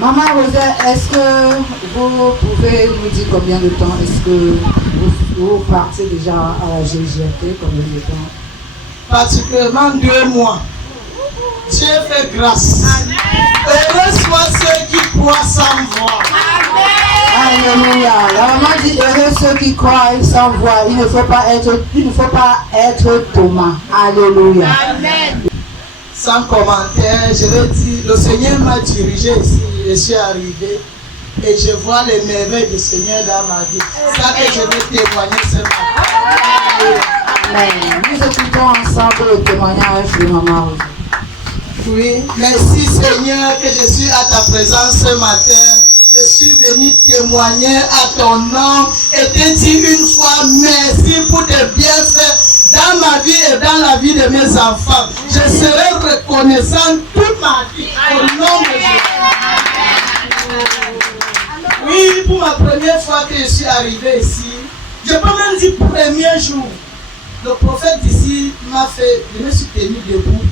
Maman Rosette, est-ce que vous pouvez nous dire combien de temps est-ce que vous partez déjà à la GGT? Combien de temps? Particulièrement 2 mois. Dieu fait grâce. Heureux soient ceux qui croient sans voir. Alléluia. La maman dit heureux ceux qui croient sans voir. Il ne faut pas être Thomas. Alléluia. Amen. Sans commentaire, je vais dire, le Seigneur m'a dirigé ici. Je suis arrivé et je vois les merveilles du Seigneur dans ma vie. C'est ça que je vais témoigner ce matin. Amen. Nous écoutons ensemble le témoignage de maman Rosette. Oui, merci Seigneur que je suis à ta présence ce matin. Je suis venu témoigner à ton nom et te dire une fois merci pour tes bienfaits dans ma vie et dans la vie de mes enfants. Je serai reconnaissant toute ma vie au nom de Jésus. Oui, pour ma première fois que je suis arrivé ici, je peux même dire premier jour, le prophète d'ici m'a fait, je me suis tenu debout,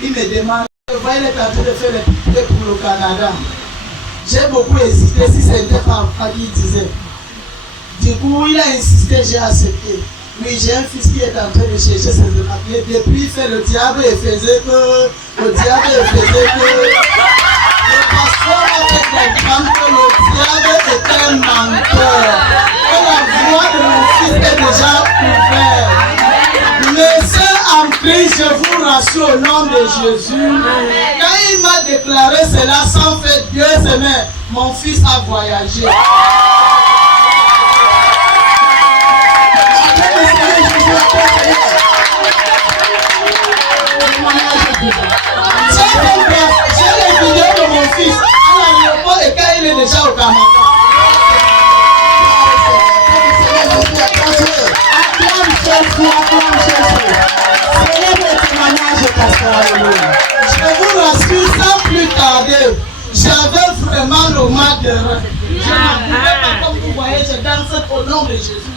il me demande, il est en train de faire les publicités pour le Canada. J'ai beaucoup hésité si c'était pas qu'il disait. Du coup, il a insisté, j'ai accepté. Oui, j'ai un fils qui est en train de chercher ses papiers. Depuis, il fait le diable et faisait que. Le diable et faisait que. Le pasteur a fait comprendre que le diable est un menteur. Et la voix de mon fils est déjà ouverte. Mes soeurs en Christ, je vous rassure au nom de Jésus. Quand il m'a déclaré cela sans faire 2 semaines, mon fils a voyagé. J'ai les vidéos de mon fils à l'aéroport et quand il est déjà au Canada. Je vous rassure sans plus tarder, j'avais vraiment le mal de rein. Je ne pouvais pas, comme vous voyez, je danse au nom de Jésus.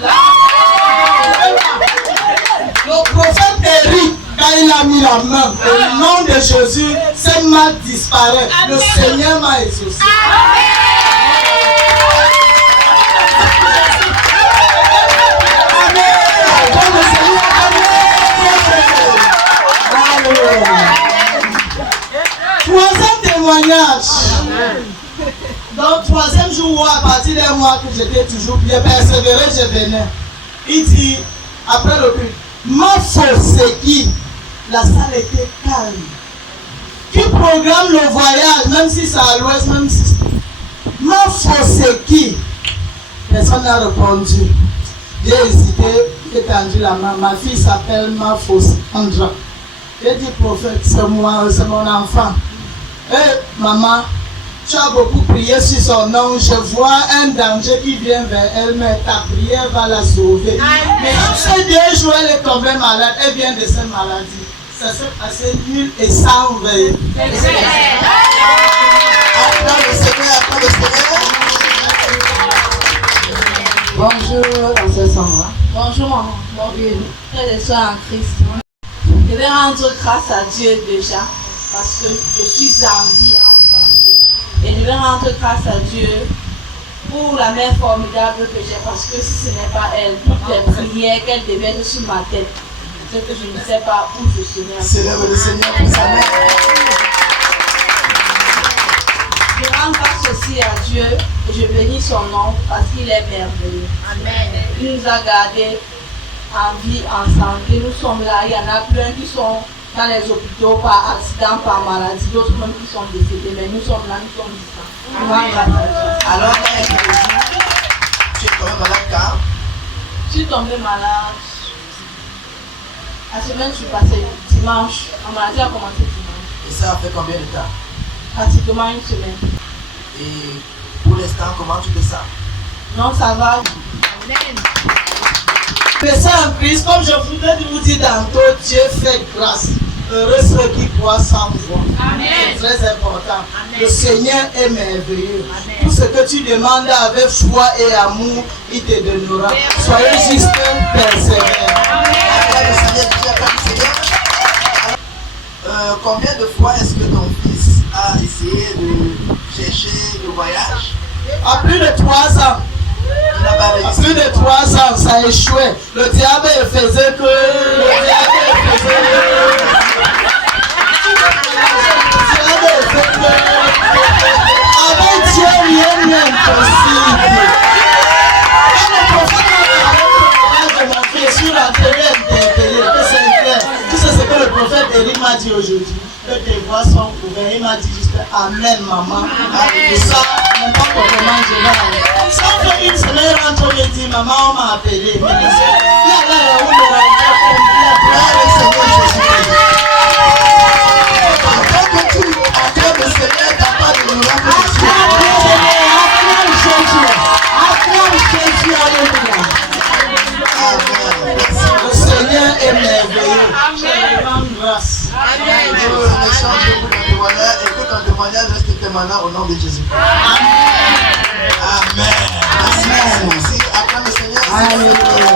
Le prophète Eric, quand il a mis la main au nom de Jésus, ce mal disparaît. Le Seigneur m'a exaucé. Troisième témoignage. Donc, 3e jour, à partir d'un mois que j'étais toujours bien persévéré, je venais. Il dit, après le culte, ma force c'est qui? La salle était calme. Qui programme le voyage, même si c'est à l'ouest, même si. Ma force c'est qui? Personne n'a répondu. J'ai hésité, j'ai tendu la main. Ma fille s'appelle ma force, Andra. J'ai dit, prophète, c'est moi, c'est mon enfant. Maman, tu as beaucoup prié sur son nom. Je vois un danger qui vient vers elle, mais ta prière va la sauver. Mais après 2 jours, elle est tombée malade. Elle vient de cette maladie. Ça s'est passé nul et sans veille. Bonjour, Ancêtre Sandra. Bonjour maman, bonjour frères et soeurs en Christ. Je vais rendre grâce à Dieu déjà parce que je suis en vie, en santé. Et je vais rendre grâce à Dieu pour la mère formidable que j'ai parce que si ce n'est pas elle, toutes les prières qu'elle devait sur ma tête, c'est que je ne sais pas où je serais. Célèbre le Seigneur pour sa mère. Je rends grâce aussi à Dieu et je bénis son nom parce qu'il est merveilleux. Amen. Il nous a gardés en vie, en santé. Nous sommes là. Il y en a plein qui sont dans les hôpitaux par accident, par maladie, d'autres même qui sont décédés. Mais nous sommes là, nous sommes vivants. Alors, tu es tombé malade car? Je suis tombée malade. La semaine, je suis passée dimanche. La maladie a commencé dimanche. Et ça a fait combien de temps? Pratiquement 1 semaine. Et pour l'instant, comment tu fais ça? Non, ça va. Amen. Mais ça en Christ, comme je voudrais vous dire tantôt, Dieu fait grâce. Heureux ceux qui croient sans foi. C'est très important. Amen. Le Seigneur est merveilleux. Amen. Tout ce que tu demandes avec foi et amour, il te donnera. Amen. Soyez juste persévérants. Combien de fois est-ce que ton fils a pas essayé de chercher le voyage. À plus de 3 ans. Il n'a pas À réussi. plus de 3 ans, ça a échoué. Le diable faisait que. Avec Dieu, rien n'est impossible. Et le prophète m'a parlé sur la télé, tu sais ce que le prophète Eric m'a dit aujourd'hui? Que tes voix sont ouvertes. Il m'a dit juste Amen, maman. Et ça, n'importe comment je vais aller. Ça fait une semaine, quand on me dit maman, on m'a appelé. Mais il y a là où on Frère et Seigneur Jésus-Christ. Attends que le Seigneur n'a pas de miracle de Dieu. Amen. Le Seigneur est merveilleux. Je lui rends grâce. Nous remercions Dieu pour ton témoignage et que ton témoignage reste témoignant au nom de Jésus. Amen. Merci. Acclame le Seigneur. Alléluia.